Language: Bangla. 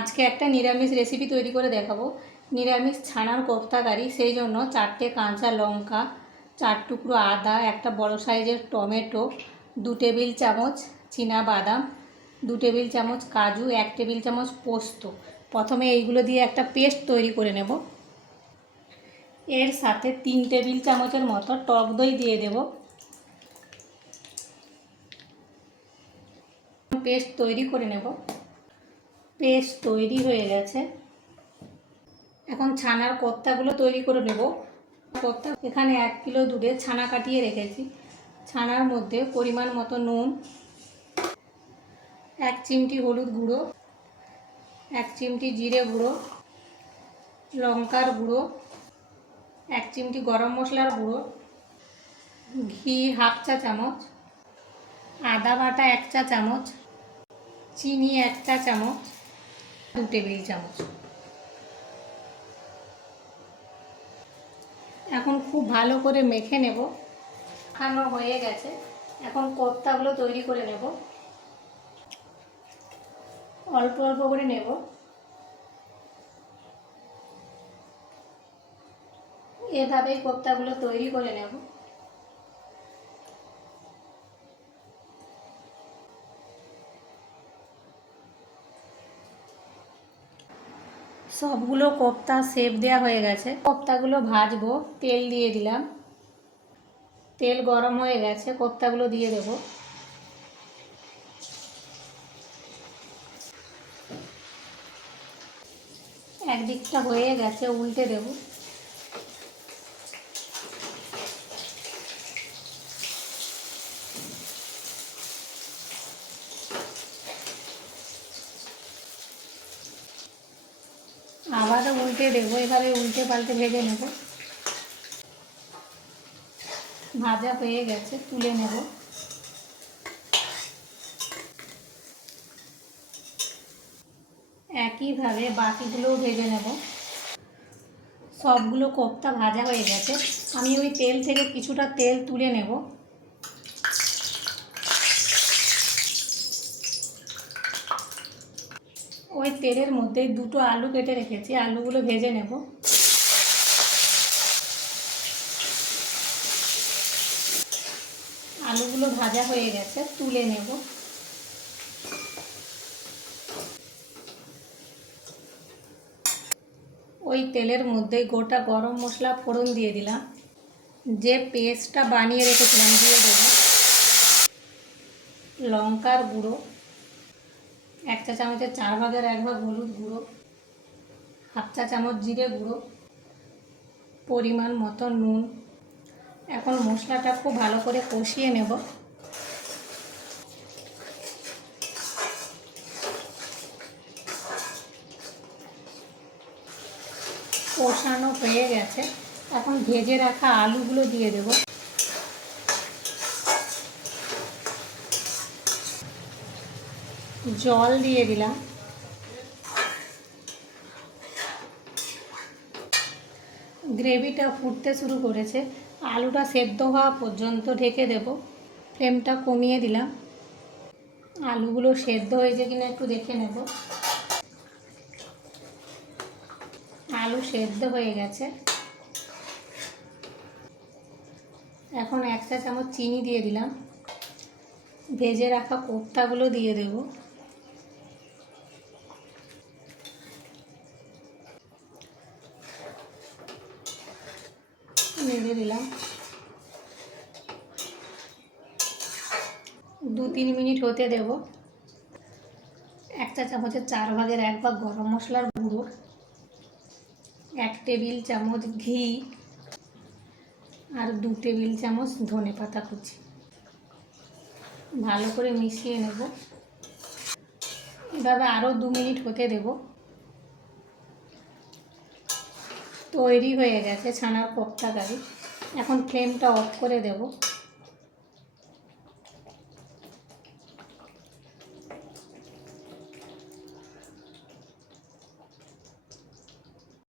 আজকে একটা নিরামিষ রেসিপি তৈরি করে দেখাবো। নিরামিষ ছানার কোপ্তাকারি সেই জন্য চারটে কাঁচা লঙ্কা, চার টুকরো আদা, একটা বড় সাইজের টমেটো, দু টেবিল চামচ চীনা বাদাম, দু টেবিল চামচ কাজু, এক টেবিল চামচ পোস্ত। প্রথমে এইগুলো দিয়ে একটা পেস্ট তৈরি করে নেব। এর সাথে তিন টেবিল চামচের মতো টক দই দিয়ে দেব। পেস্ট তৈরি করে নেব। পেস্ট তৈরি হয়ে গেছে। এখন ছানার কোপ্তাগুলো তৈরি করে নেব। কোপ্তা এখানে এক কিলো দুধে ছানা কাটিয়ে রেখেছি। ছানার মধ্যে পরিমাণ মতো নুন, এক চিমটি হলুদ গুঁড়ো, এক চিমটি জিরে গুঁড়ো, লঙ্কার গুঁড়ো, এক চিমটি গরম মশলার গুঁড়ো, ঘি হাফ চা চামচ, আদা বাটা এক চা চামচ, চিনি এক চা চামচ দু টেবিল চামচ। এখন খুব ভালো করে মেখে নেব। খানো হয়ে গেছে। এখন কোপ্তাগুলো তৈরি করে নেব। অল্প অল্প করে নেব। এভাবেই কোপ্তাগুলো তৈরি করে নেব। সবগুলো কোপ্তা শেপ দেওয়া হয়ে গেছে। কোপ্তাগুলো ভাজবো, তেল দিয়ে দিলাম। তেল গরম হয়ে গেছে, কোপ্তাগুলো দিয়ে দেব। একদিকটা হয়ে গেছে, উল্টে দেব। আবারও উল্টে দেবো এভাবে উল্টে পাল্টে ভেজে নেব। ভাজা হয়ে গেছে, তুলে নেব। একইভাবে বাকিগুলোও ভেজে নেব। সবগুলো কোপ্তা ভাজা হয়ে গেছে। আমি ওই তেল থেকে কিছুটা তেল তুলে নেব। ওই তেলের মধ্যে দুটো আলু কেটে রেখেছি, আলুগুলো ভেজে নেব। আলুগুলো ভাজা হয়ে গেছে, তুলে নেব। ওই তেলের মধ্যে গোটা গরম মশলা ফোড়ন দিয়ে দিলাম। যে পেস্টটা বানিয়ে রেখেছিলাম, দিয়ে দেবো। লঙ্কার গুঁড়ো। এক চা চামচের চার ভাগের এক ভাগ হলুদ গুঁড়ো, হাফ চা চামচ জিরে গুঁড়ো, পরিমাণ মতো নুন। এখন মশলাটা খুব ভালো করে কষিয়ে নেব। কষানো হয়ে গেছে। এখন ভেজে রাখা আলুগুলো দিয়ে দেব। জল দিয়ে দিলাম। গ্রেভিটা ফুটতে শুরু করেছে। আলুটা সেদ্ধ হওয়া পর্যন্ত ঢেকে দেব। ফ্লেমটা কমিয়ে দিলাম। আলুগুলো সেদ্ধ হয়েছে কিনা একটু দেখে নেব। আলু সেদ্ধ হয়ে গেছে। এখন এক চা চামচ চিনি দিয়ে দিলাম। ভেজে রাখা কোপ্তাগুলো দিয়ে দেব। নেড়ে দিলাম। দু তিন মিনিট হতে দেব। এক চা চামচের চার ভাগের এক ভাগ গরম মশলার গুঁড়ো, এক টেবিল চামচ ঘি, আর দু টেবিল চামচ ধনে পাতা কুচি। ভালো করে মিশিয়ে নেব। এভাবে আরও দু মিনিট হতে দেব। তৈরি হয়ে গেছে ছানার কোপ্তা এখন ফ্লেমটা অফ করে দেব।